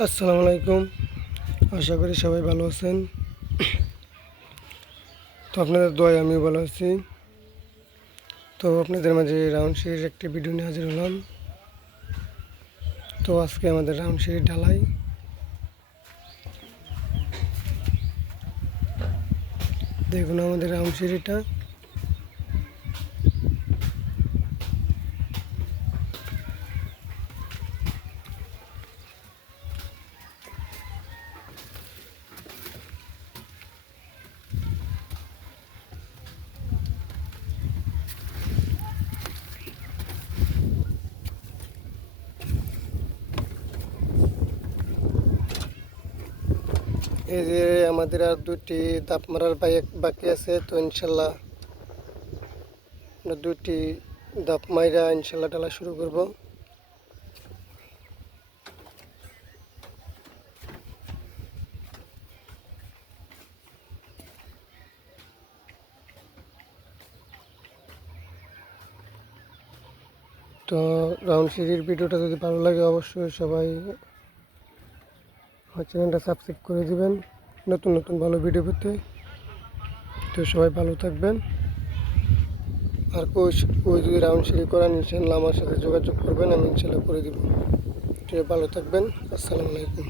আসসালামু আলাইকুম। আশা করি সবাই ভালো আছেন। তো আপনাদের দোয়ায় আমিও ভালো আছি। তো আপনাদের মাঝে রাউন্ড সিঁড়ির একটি ভিডিও নিয়ে হাজির হলাম। তো আজকে আমাদের রাউন্ড সিঁড়ির ঢালাই। দেখুন আমাদের রাউন্ড সিঁড়িটা। এই যে আমাদের আর দুটি ধাপ মারার বাকি আছে। তো ইনশাল্লাহ আমরা দুটি ধাপ মাইরা ইনশাল্লাহ ঢালা শুরু করব। তো রাউন্ড সিঁড়ির ভিডিওটা যদি ভালো লাগে অবশ্যই সবাই আমার চ্যানেলটা সাবস্ক্রাইব করে দিবেন নতুন নতুন ভালো ভিডিও পেতে। তো সবাই ভালো থাকবেন। আর কই যদি রাউন্ড সিঁড়ি করান ইনশাল্লাহ আমার সাথে যোগাযোগ করবেন, আমি ইনশাল্লাহ করে দিব। ঠিক ভালো থাকবেন। আসসালামু আলাইকুম।